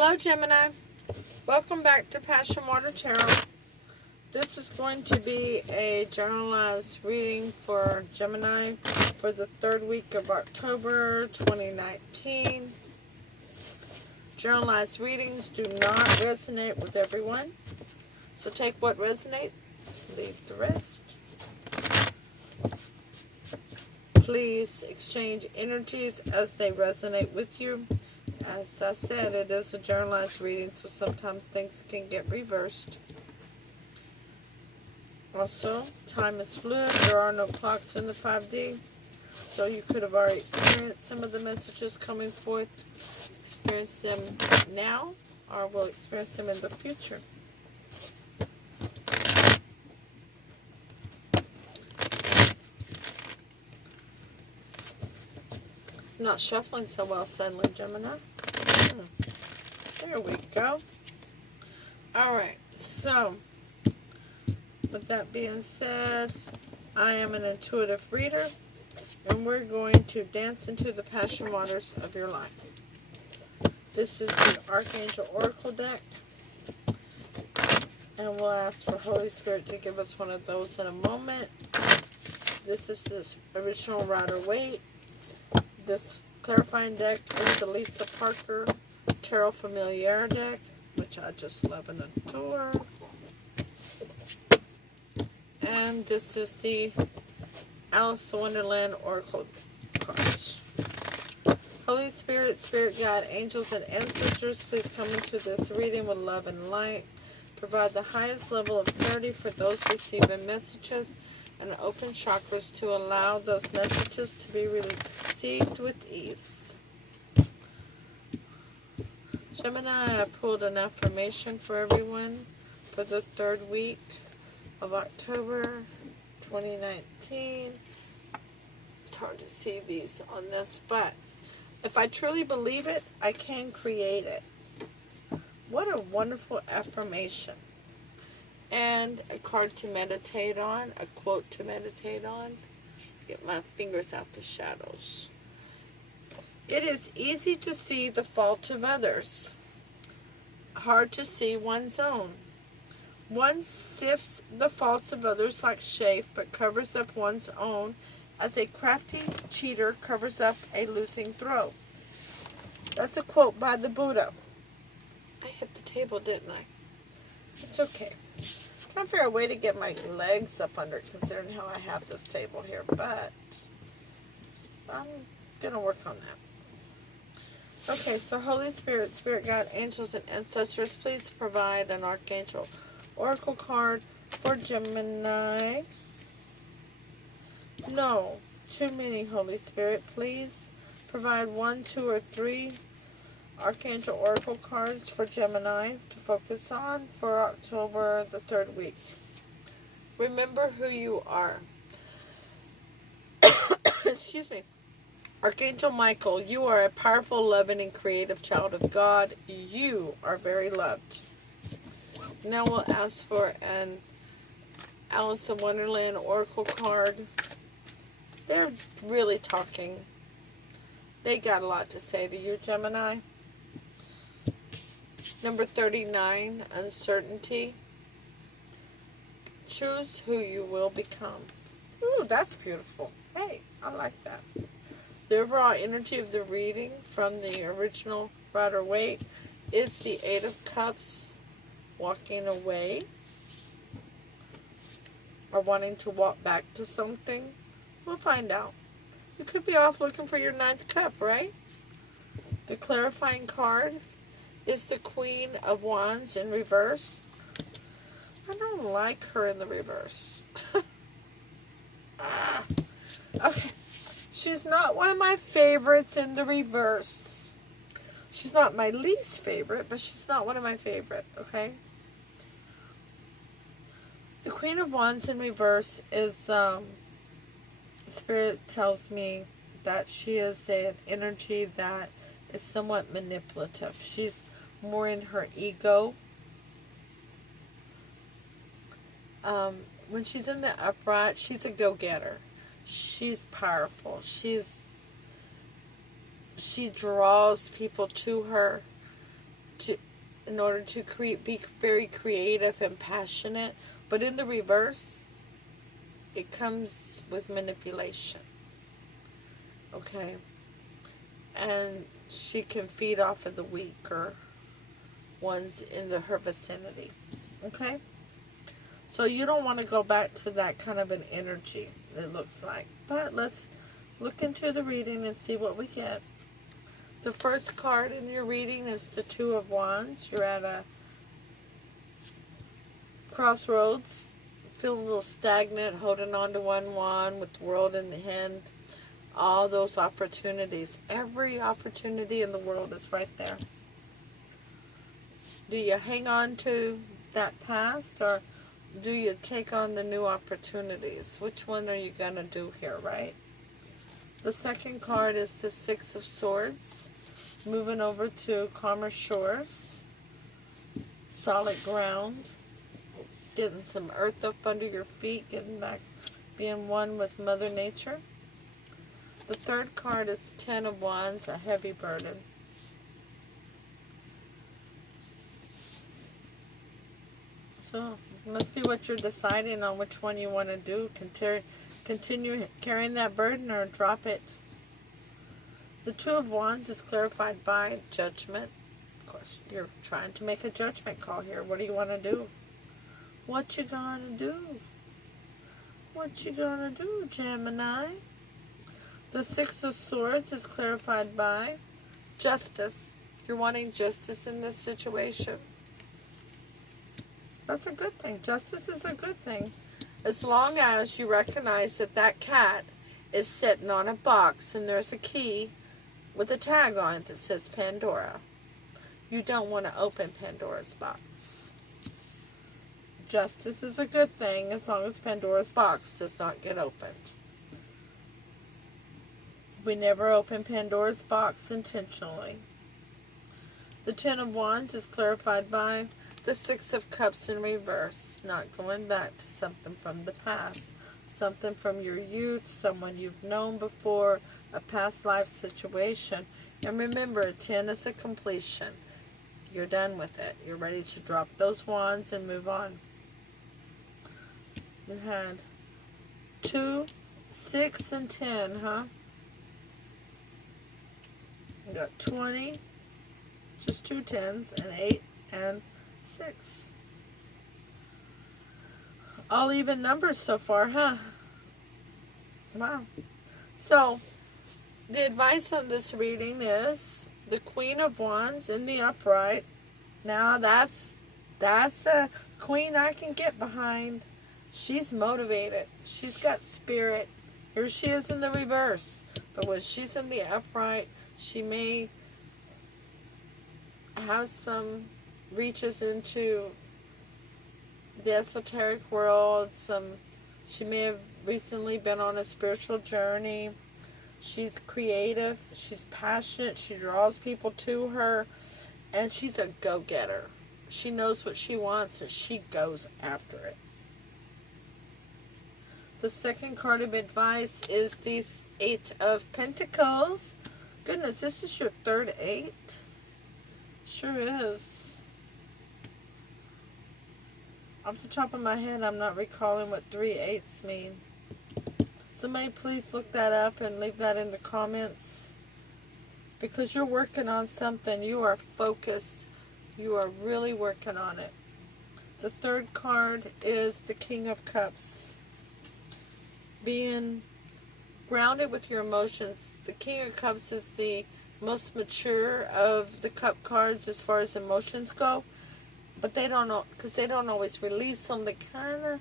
Hello, Gemini. Welcome back to Passion Water Tarot. This is going to be a generalized reading for Gemini for the third week of October 2019. Generalized readings do not resonate with everyone, so take what resonates, leave the rest. Please exchange energies as they resonate with you. As I said, it is a generalized reading, so sometimes things can get reversed. Also, time is fluid. There are no clocks in the 5D, so you could have already experienced some of the messages coming forth. Experience them now, or will experience them in the future. I'm not shuffling so well suddenly, Gemini. There we go. Alright, so with that being said, I am an intuitive reader, and we're going to dance into the passion waters of your life. This is the Archangel Oracle deck, and we'll ask for Holy Spirit to give us one of those in a moment. This is this original Rider-Waite. This clarifying deck is the Lisa Parker Tarot Familiar deck, which I just love and adore. And this is the Alice in Wonderland Oracle cards. Holy Spirit, Spirit Guide, Angels, and Ancestors, please come into this reading with love and light. Provide the highest level of clarity for those receiving messages, and open chakras to allow those messages to be received with ease. Gemini, I pulled an affirmation for everyone for the third week of October 2019. It's hard to see these on this, but if I truly believe it, I can create it. What a wonderful affirmation. And a card to meditate on, a quote to meditate on. Get my fingers out the shadows. It is easy to see the fault of others, hard to see one's own. One sifts the faults of others like chaff, but covers up one's own as a crafty cheater covers up a losing throw. That's a quote by the Buddha. I hit the table, didn't I? It's okay. I'm trying to figure out a way to get my legs up under it, considering how I have this table here, but I'm going to work on that. Okay, so Holy Spirit, Spirit Guide, Angels, and Ancestors, please provide an Archangel Oracle card for Gemini. No, too many, Holy Spirit. Please provide 1, 2, or 3 Archangel Oracle cards for Gemini to focus on for October, the third week. Remember who you are. Excuse me. Archangel Michael, you are a powerful, loving, and creative child of God. You are very loved. Now we'll ask for an Alice in Wonderland Oracle card. They're really talking. They got a lot to say to you, Gemini. Number 39, Uncertainty. Choose who you will become. Ooh, that's beautiful. Hey, I like that. The overall energy of the reading from the original Rider-Waite is the 8 of Cups, walking away or wanting to walk back to something. We'll find out. You could be off looking for your 9th cup, right? The clarifying card is the Queen of Wands in reverse. I don't like her in the reverse. Okay. She's not one of my favorites in the reverse. She's not my least favorite, but she's not one of my favorite, okay? The Queen of Wands in reverse is, Spirit tells me that she is an energy that is somewhat manipulative. She's more in her ego. When she's in the upright, she's a go-getter. She's powerful. She draws people to her. in order to be very creative and passionate. But in the reverse, it comes with manipulation. Okay? And she can feed off of the weaker ones in her vicinity. Okay? So you don't want to go back to that kind of an energy, it looks like. But let's look into the reading and see what we get. The first card in your reading is the Two of Wands. You're at a crossroads, feeling a little stagnant, holding on to one wand with the world in the hand. All those opportunities. Every opportunity in the world is right there. Do you hang on to that past, or do you take on the new opportunities? Which one are you going to do here, right? The second card is the Six of Swords. Moving over to calmer shores. Solid ground. Getting some earth up under your feet. Getting back, being one with Mother Nature. The third card is Ten of Wands, a heavy burden. So, it must be what you're deciding on which one you want to do. Continue carrying that burden or drop it. The Two of Wands is clarified by judgment. Of course, you're trying to make a judgment call here. What do you want to do? What you gonna do? What you gonna do, Gemini? The Six of Swords is clarified by justice. You're wanting justice in this situation. That's a good thing. Justice is a good thing. As long as you recognize that that cat is sitting on a box and there's a key with a tag on it that says Pandora. You don't want to open Pandora's box. Justice is a good thing as long as Pandora's box does not get opened. We never open Pandora's box intentionally. The Ten of Wands is clarified by the Six of Cups in reverse. Not going back to something from the past. Something from your youth, someone you've known before, a past life situation. And remember, a 10 is a completion. You're done with it. You're ready to drop those wands and move on. You had 2, 6, and 10, huh? You got 20, just 2 10s, and 8 and 6. All even numbers so far, huh? Wow. So, the advice on this reading is the Queen of Wands in the upright. Now, that's a queen I can get behind. She's motivated. She's got spirit. Here she is in the reverse. But when she's in the upright, she may have some reaches into the esoteric world. She may have recently been on a spiritual journey. She's creative. She's passionate. She draws people to her. And she's a go-getter. She knows what she wants and she goes after it. The second card of advice is the Eight of Pentacles. Goodness, this is your third 8. Sure is. Off the top of my head, I'm not recalling what 3 8s mean. Somebody please look that up and leave that in the comments. Because you're working on something. You are focused. You are really working on it. The third card is the King of Cups. Being grounded with your emotions. The King of Cups is the most mature of the cup cards as far as emotions go. But they don't know, because they don't always release them. They kind of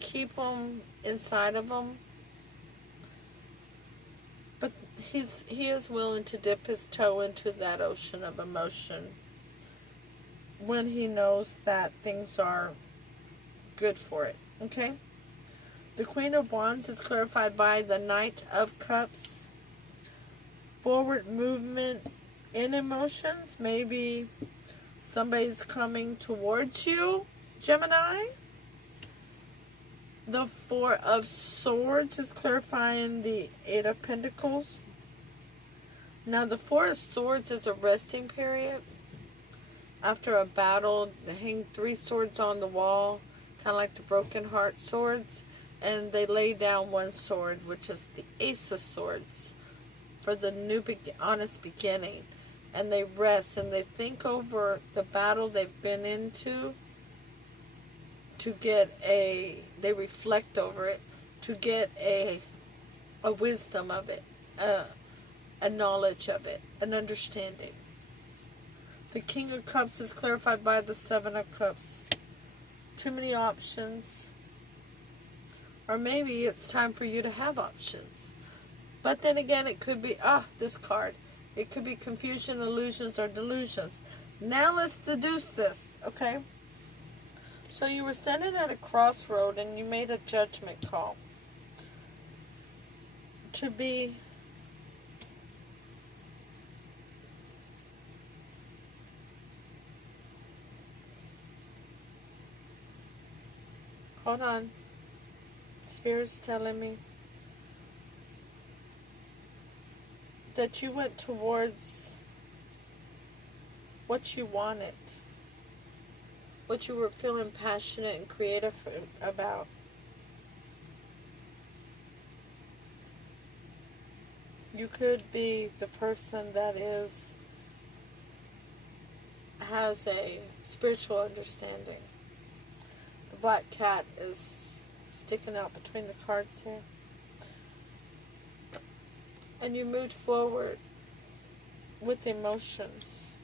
keep them inside of them. But he is willing to dip his toe into that ocean of emotion when he knows that things are good for it. Okay? The Queen of Wands is clarified by the Knight of Cups. Forward movement in emotions. Maybe somebody's coming towards you, Gemini. The Four of Swords is clarifying the Eight of Pentacles. Now the Four of Swords is a resting period. After a battle, they hang 3 swords on the wall, kind of like the broken heart swords, and they lay down 1 sword, which is the Ace of Swords, for the new honest beginning. And they rest and they think over the battle they've been into to get they reflect over it to get a wisdom of it, a knowledge of it, an understanding. The King of Cups is clarified by the Seven of Cups. Too many options. Or maybe it's time for you to have options. But then again, it could be, this card. It could be confusion, illusions, or delusions. Now let's deduce this, okay? So you were standing at a crossroad and you made a judgment call. To be hold on. Spirit's telling me that you went towards what you wanted, what you were feeling passionate and creative about. You could be the person that has a spiritual understanding. The black cat is sticking out between the cards here. And you moved forward with emotions.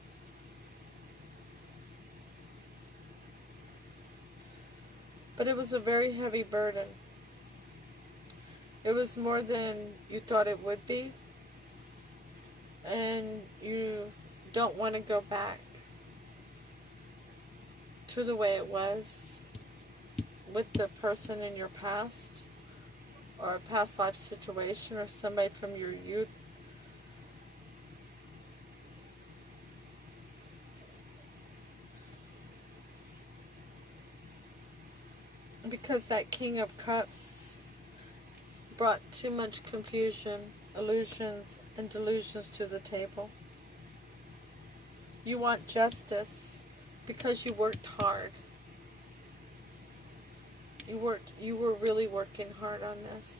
But it was a very heavy burden. It was more than you thought it would be. And you don't want to go back to the way it was with the person in your past, or a past life situation, or somebody from your youth. Because that King of Cups brought too much confusion, illusions, and delusions to the table. You want justice because you worked hard. You were really working hard on this.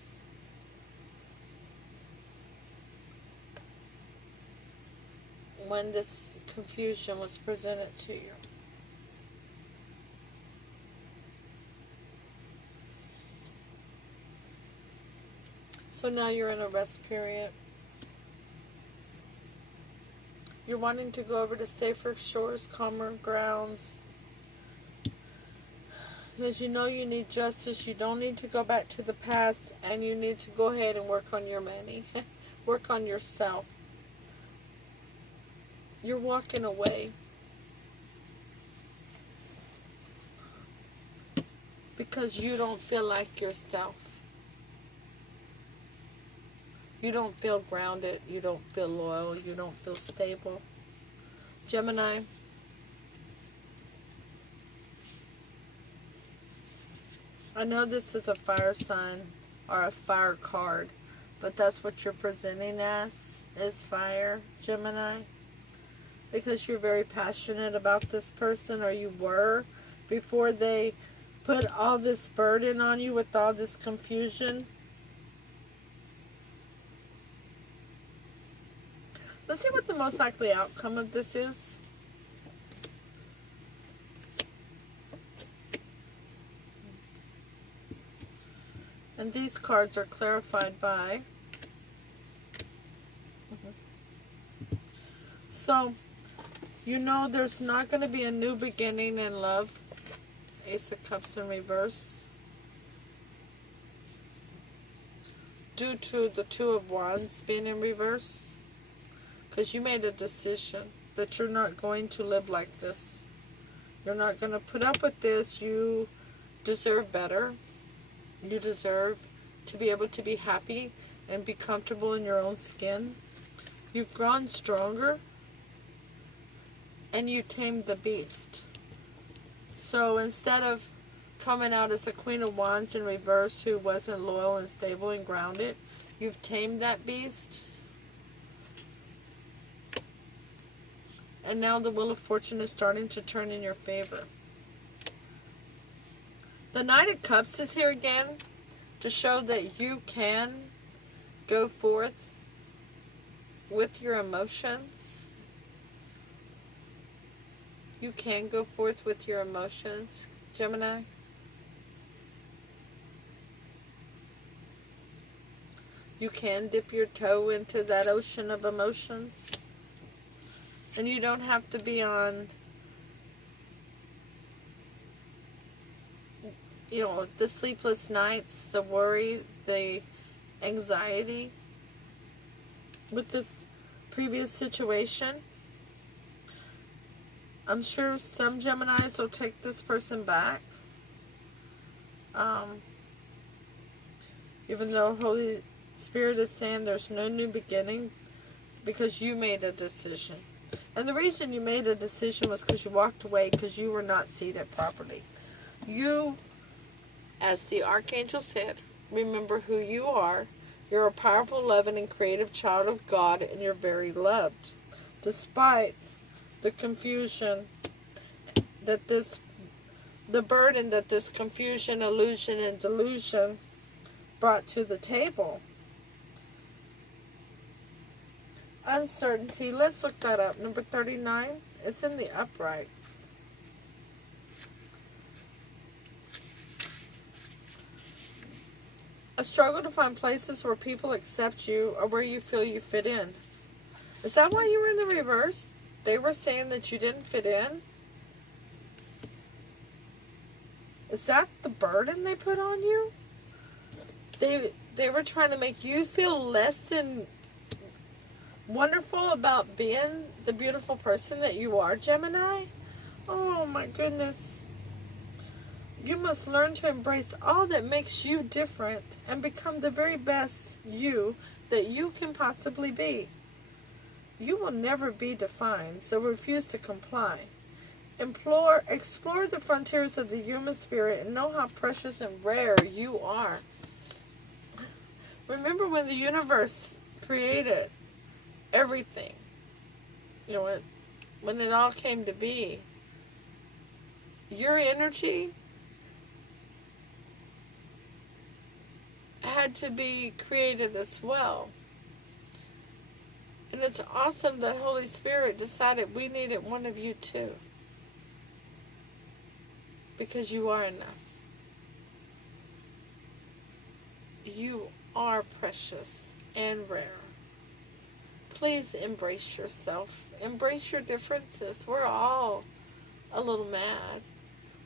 When this confusion was presented to you. So now you're in a rest period. You're wanting to go over to safer shores, calmer grounds. Because you know you need justice. You don't need to go back to the past, and you need to go ahead and work on your money. Work on yourself. You're walking away. Because you don't feel like yourself. You don't feel grounded. You don't feel loyal. You don't feel stable. Gemini. I know this is a fire sign or a fire card, but that's what you're presenting as, is fire, Gemini. Because you're very passionate about this person, or you were, before they put all this burden on you with all this confusion. Let's see what the most likely outcome of this is. And these cards are clarified by... So, you know there's not going to be a new beginning in love. Ace of Cups in reverse. Due to the Two of Wands being in reverse. Because you made a decision that you're not going to live like this. You're not going to put up with this. You deserve better. You deserve to be able to be happy and be comfortable in your own skin. You've grown stronger. And you tamed the beast. So instead of coming out as a Queen of Wands in reverse who wasn't loyal and stable and grounded, you've tamed that beast. And now the wheel of fortune is starting to turn in your favor. The Knight of Cups is here again to show that you can go forth with your emotions. You can go forth with your emotions, Gemini. You can dip your toe into that ocean of emotions. And you don't have to be on, the sleepless nights, the worry, the anxiety with this previous situation. I'm sure some Geminis will take this person back. Even though Holy Spirit is saying there's no new beginning, because you made a decision. And the reason you made a decision was because you walked away because you were not seated properly. You, as the Archangel said, remember who you are. You're a powerful, loving, and creative child of God, and you're very loved. Despite the confusion that the burden that this confusion, illusion, and delusion brought to the table. Uncertainty. Let's look that up. Number 39. It's in the upright. A struggle to find places where people accept you or where you feel you fit in. Is that why you were in the reverse? They were saying that you didn't fit in? Is that the burden they put on you? They were trying to make you feel less than wonderful about being the beautiful person that you are, Gemini? Oh my goodness. You must learn to embrace all that makes you different and become the very best you that you can possibly be. You will never be defined, so refuse to comply. Explore the frontiers of the human spirit and know how precious and rare you are. Remember when the universe created everything, when it all came to be, your energy had to be created as well. And it's awesome that Holy Spirit decided we needed one of you too. Because you are enough. You are precious and rare. Please embrace yourself. Embrace your differences. We're all a little mad.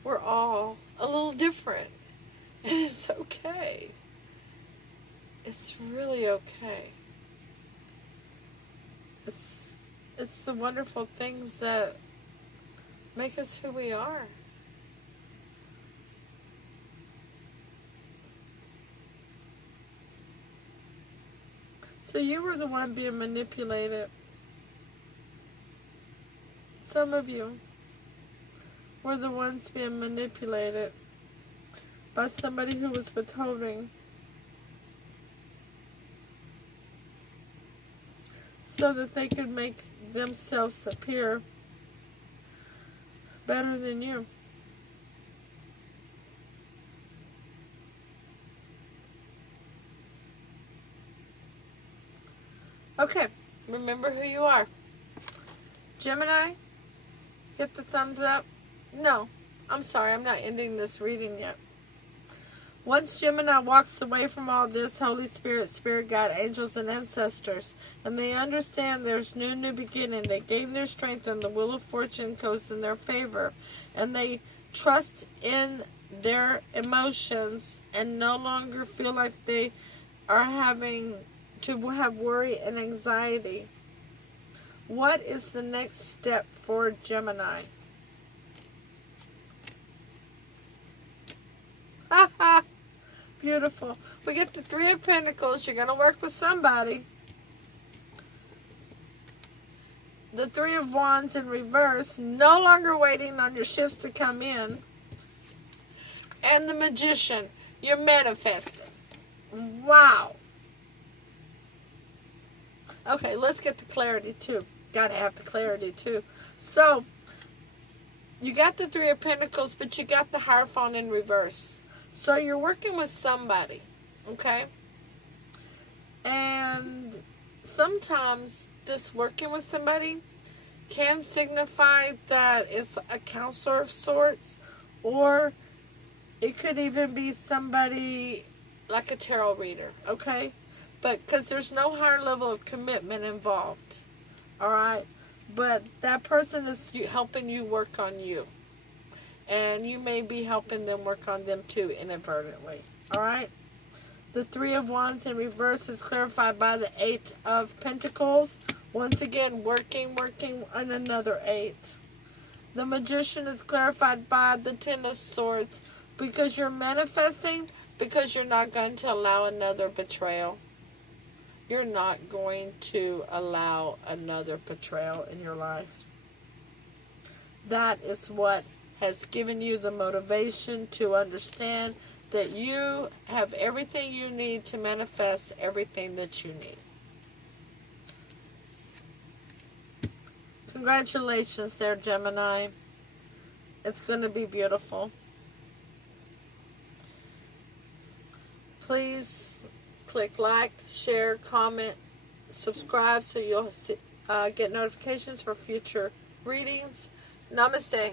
We're all a little different. And it's okay. It's really okay. It's the wonderful things that make us who we are. So you were the one being manipulated. Some of you were the ones being manipulated by somebody who was withholding, so that they could make themselves appear better than you. Okay, remember who you are. Gemini, hit the thumbs up. No, I'm sorry, I'm not ending this reading yet. Once Gemini walks away from all this, Holy Spirit, Spirit Guide, angels, and ancestors, and they understand there's no new beginning, they gain their strength and the wheel of fortune goes in their favor, and they trust in their emotions and no longer feel like they are having to have worry and anxiety. What is the next step for Gemini? Beautiful. We get the Three of Pentacles. You're going to work with somebody. The Three of Wands in reverse. No longer waiting on your shifts to come in. And the Magician. You're manifesting. Wow. Okay, let's get the clarity too. got to have the clarity too. So, you got the Three of Pentacles, but you got the Hierophant in reverse. So, you're working with somebody, okay? And sometimes this working with somebody can signify that it's a counselor of sorts, or it could even be somebody like a tarot reader, okay? But because there's no higher level of commitment involved, all right? But that person is helping you work on you. And you may be helping them work on them too, inadvertently, all right? The Three of Wands in reverse is clarified by the Eight of Pentacles. Once again, working on another 8. The Magician is clarified by the Ten of Swords, because you're manifesting, because you're not going to allow another betrayal. You're not going to allow another betrayal in your life. That is what has given you the motivation to understand that you have everything you need to manifest everything that you need. Congratulations there, Gemini. It's going to be beautiful. Please click like, share, comment, subscribe so you'll get notifications for future readings. Namaste.